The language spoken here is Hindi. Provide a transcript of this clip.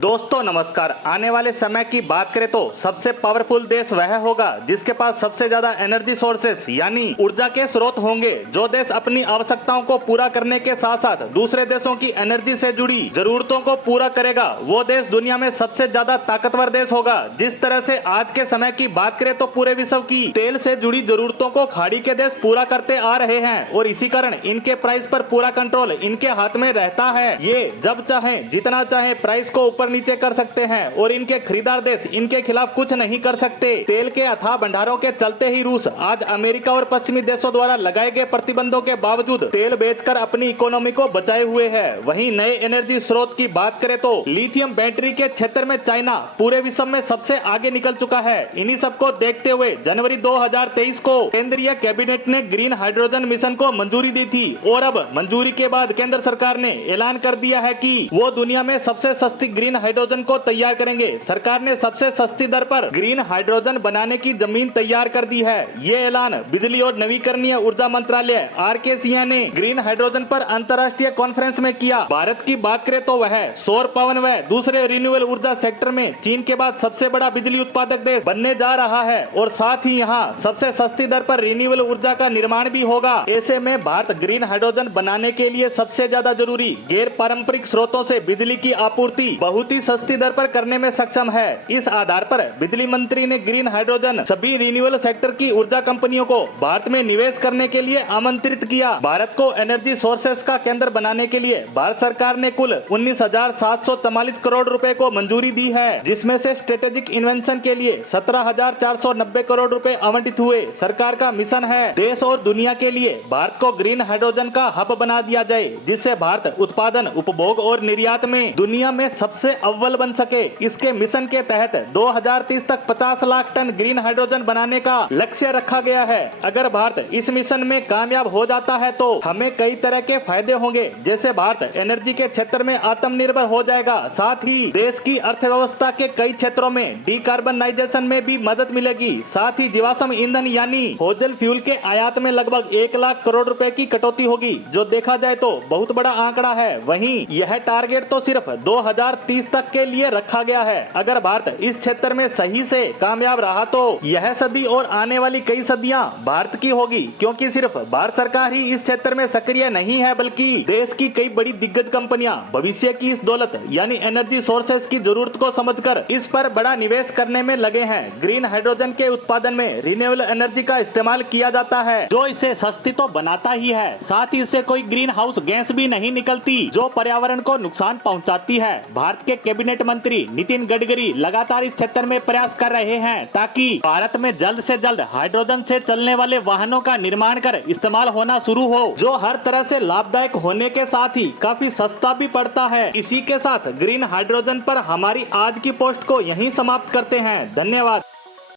दोस्तों नमस्कार। आने वाले समय की बात करें तो सबसे पावरफुल देश वह होगा जिसके पास सबसे ज्यादा एनर्जी सोर्सेस यानी ऊर्जा के स्रोत होंगे। जो देश अपनी आवश्यकताओं को पूरा करने के साथ साथ दूसरे देशों की एनर्जी से जुड़ी जरूरतों को पूरा करेगा, वो देश दुनिया में सबसे ज्यादा ताकतवर देश होगा। जिस तरह से आज के समय की बात करें तो पूरे विश्व की तेल से जुड़ी जरूरतों को खाड़ी के देश पूरा करते आ रहे हैं और इसी कारण इनके प्राइस पर पूरा कंट्रोल इनके हाथ में रहता है। ये जब चाहे जितना चाहे प्राइस को ऊपर नीचे कर सकते हैं और इनके खरीदार देश इनके खिलाफ कुछ नहीं कर सकते। तेल के अथाह भंडारों के चलते ही रूस आज अमेरिका और पश्चिमी देशों द्वारा लगाए गए प्रतिबंधों के बावजूद तेल बेचकर अपनी इकोनॉमी को बचाए हुए है। वहीं नए एनर्जी स्रोत की बात करें तो लिथियम बैटरी के क्षेत्र में चाइना पूरे विश्व में सबसे आगे निकल चुका है। इन्हीं सबको देखते हुए जनवरी 2023 को केंद्रीय कैबिनेट ने ग्रीन हाइड्रोजन मिशन को मंजूरी दी थी और अब मंजूरी के बाद केंद्र सरकार ने ऐलान कर दिया है कि वो दुनिया में सबसे सस्ती ग्रीन हाइड्रोजन को तैयार करेंगे। सरकार ने सबसे सस्ती दर पर ग्रीन हाइड्रोजन बनाने की जमीन तैयार कर दी है। ये ऐलान बिजली और नवीकरणीय ऊर्जा मंत्रालय आरके सिंह ने ग्रीन हाइड्रोजन पर अंतर्राष्ट्रीय कॉन्फ्रेंस में किया। भारत की बात करें तो वह सौर पवन व दूसरे रिन्यूएबल ऊर्जा सेक्टर में चीन के बाद सबसे बड़ा बिजली उत्पादक देश बनने जा रहा है और साथ ही यहाँ सबसे सस्ती दर पर रिन्यूएबल ऊर्जा का निर्माण भी होगा। ऐसे में भारत ग्रीन हाइड्रोजन बनाने के लिए सबसे ज्यादा जरूरी गैर पारंपरिक स्रोतों से बिजली की आपूर्ति बहुत ही सस्ती दर पर करने में सक्षम है। इस आधार पर बिजली मंत्री ने ग्रीन हाइड्रोजन सभी रिन्यूएबल सेक्टर की ऊर्जा कंपनियों को भारत में निवेश करने के लिए आमंत्रित किया। भारत को एनर्जी सोर्सेस का केंद्र बनाने के लिए भारत सरकार ने कुल 19,744 करोड़ रुपए को मंजूरी दी है, जिसमें से स्ट्रेटेजिक इन्वेंशन के लिए 17,490 करोड़ रुपए आवंटित हुए। सरकार का मिशन है देश और दुनिया के लिए भारत को ग्रीन हाइड्रोजन का हब बना दिया जाए, जिससे भारत उत्पादन, उपभोग और निर्यात में दुनिया में सबसे अव्वल बन सके। इसके मिशन के तहत 2030 तक 50 लाख टन ग्रीन हाइड्रोजन बनाने का लक्ष्य रखा गया है। अगर भारत इस मिशन में कामयाब हो जाता है तो हमें कई तरह के फायदे होंगे, जैसे भारत एनर्जी के क्षेत्र में आत्मनिर्भर हो जाएगा, साथ ही देश की अर्थव्यवस्था के कई क्षेत्रों में डिकार्बनाइजेशन में भी मदद मिलेगी। साथ ही जीवाश्म ईंधन यानी फोसिल फ्यूल के आयात में लगभग 1 लाख करोड़ रुपए की कटौती होगी, जो देखा जाए तो बहुत बड़ा आंकड़ा है। वहीं यह टारगेट तो सिर्फ 2030 तक के लिए रखा गया है। अगर भारत इस क्षेत्र में सही से कामयाब रहा तो यह सदी और आने वाली कई सदियां भारत की होगी, क्योंकि सिर्फ भारत सरकार ही इस क्षेत्र में सक्रिय नहीं है, बल्कि देश की कई बड़ी दिग्गज कंपनियां भविष्य की इस दौलत यानी एनर्जी सोर्सेस की जरूरत को समझकर इस पर बड़ा निवेश करने में लगे हैं। ग्रीन हाइड्रोजन के उत्पादन में रिन्यूएबल एनर्जी का इस्तेमाल किया जाता है, जो इसे सस्ती तो बनाता ही है, साथ ही इससे कोई ग्रीन हाउस गैस भी नहीं निकलती जो पर्यावरण को नुकसान पहुँचाती है। भारत के कैबिनेट मंत्री नितिन गडकरी लगातार इस क्षेत्र में प्रयास कर रहे हैं ताकि भारत में जल्द से जल्द हाइड्रोजन से चलने वाले वाहनों का निर्माण कर इस्तेमाल होना शुरू हो, जो हर तरह से लाभदायक होने के साथ ही काफी सस्ता भी पड़ता है। इसी के साथ ग्रीन हाइड्रोजन पर हमारी आज की पोस्ट को यहीं समाप्त करते हैं। धन्यवाद।